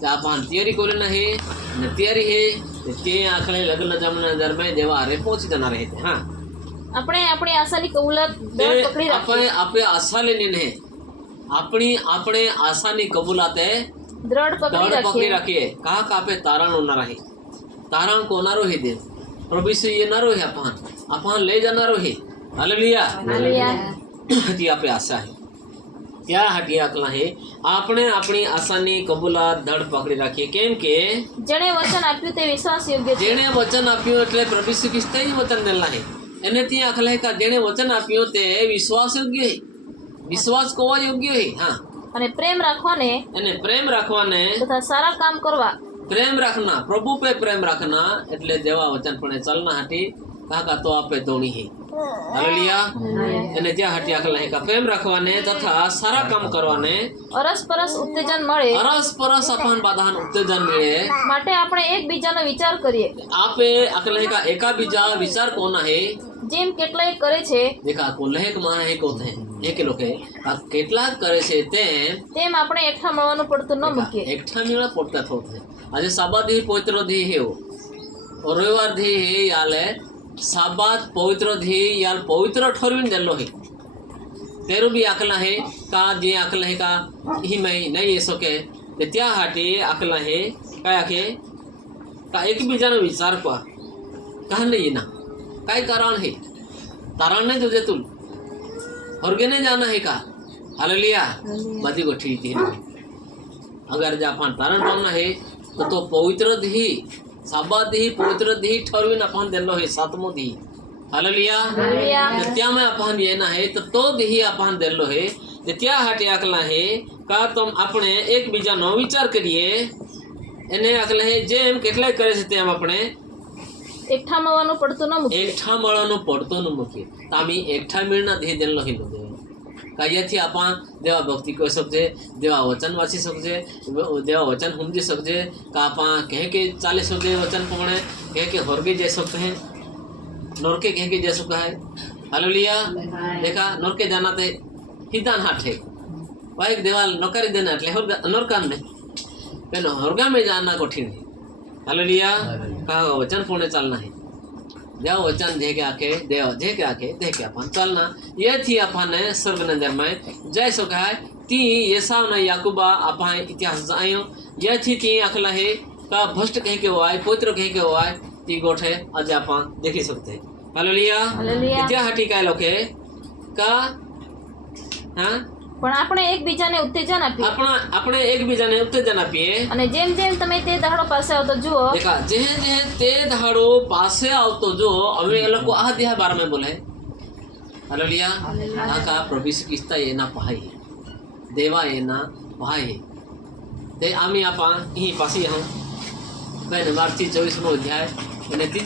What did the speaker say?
तर आपण तयारी करून आहे आणि तयारी हे ते आखले लग्न जमना दरम्यान देवा अरे पोहोची जाणार आहे ते हां આપણે આપણી આશાની કબૂલાત દળ પકડી રાખીએ. આપણે આશા લઈને નહીં આપણે આશાની કબૂલાતે દ્રઢ પકડી પકડી રાખીએ. રાખીએ का आपे तारण होणार आहे तारण कोणारो हे देव प्रभु से येणारो हे आपण ले जाणारो हे हालेलुया હાલેલુયા. ती आपली आशा आहे त्यासाठी आकला आहे આપણે આપણી આશાની કબૂલાત ધડ પકડી રાખીએ કેમ કે જેણે વચન આપ્યું તે વિશ્વાસ યોગ્ય છે. જેણે વચન આપ્યું એટલે પ્રભુ શ્રી ખ્રિસ્તે જ વચન દેલા છે એને ત્યાં આખલા है का જેણે વચન આપ્યું તે વિશ્વાસ યોગ્ય છે વિશ્વાસ કોવા યોગ્ય છે હા અને પ્રેમ રાખવાને એને પ્રેમ રાખવાને તથા સારા કામ કરવા प्रेम रखना प्रभु पे प्रेम रखना એટલે દેવા વચન પણ ચાલના હાટી કાકા તો આપે દોણી હે હાલેલુયા એને જ્યાં હાટી આખલા હે કા પ્રેમ રાખવાને તથા સારા કામ કરવાને અરસપરસ ઉત્તેજન મળે અરસ પરસ આપણ બાધાન ઉત્તેજન મળે માટે આપણે એકબીજાનો વિચાર કરીએ. આપે આખલા હે કા એકાબીજા વિચાર કોના હે જેમ કેટલાય કરે છે देखा को लहक माना है को थे एक लोग है आ કેટલાક કરે છે તેમ આપણે એકઠા મળવાનું પડતું ન મૂકીએ. एकठा मेळा पोटका होते आज साबात ही पवित्र धी है और रविवार धी है याले साबात पवित्र धी याल पवित्र ठरवीन देलो है तेरू भी आकला है का जे आकला है का ही मैं नहीं ये सके ते त्या हाटी आकला है काय आके का एक बीजानो विचार को का नहीं ना काय कारण है तारण नहीं तुझे तुल होरगे नहीं जाना है का हालेलुया बदी को ठीक है अगर जापान तारण पावना है तो पवित्र धी साबात धी पवित्र धी ठरवीन अपन देलो है सातमो धी हालेलुया હાલેલુયા. त्या में अपन ये ना है तो धी अपन देलो है त्या हाटे आकला है का तुम अपने एक बीजा नो विचार करिए एने आकला है जेम કેટલાય કરે છે તેમ આપણે એકઠા મળવાનું પડતું ન મૂકીએ. एकठा मळानो पडतो न मुके तामी एकठा मिळना हे देणलो हे देव कायाची आपण देवा भक्ती करू शकते देवा वचन वाची सकते देवा वचन समझी सकते का आपण कहे के चाले सकते वचन प्रमाणे कहे के होरगे जा सकते हैं नरके कहे के जा सकता है हालेलुया देखा नरके जाना ते हिदान हाथ है वाइक देवाल नौकरी देना એટલે नरकान में पहले होरगा में जाना कठिन है हालेलुया का वचन पुणे चलना है देव वचन दे के आके देव दे के आके दे के अपन चलना ये थी अपन स्वर्ग नंदर में जय सो कहा ती येसाव न याकूबा अपन इतिहास आयो ये थी ती अखला है का भ्रष्ट कह के होय पवित्र कह के होय ती गोठे आज अपन देखी सकते हैं हालेलुया હાલેલુયા. इतिहास हटी काय लोके का हां પણ આપણે એકબીજાને ઉત્તેજન આપીએ. આપણે એકબીજાને ઉત્તેજન આપીએ અને જેમ જેમ તમે તે દાડો પાસે આવતો જુઓ देखा जेहे जेहे ते धाड़ो पासे आवतो जो अवे ये लोग आ दिया बार में बोले हालेलुया का प्रभु श्री ख्रिस्त ये ना पाई देवा ये ना पाई ते आम्ही आपण ही पासी हम 24 નો અધ્યાય અને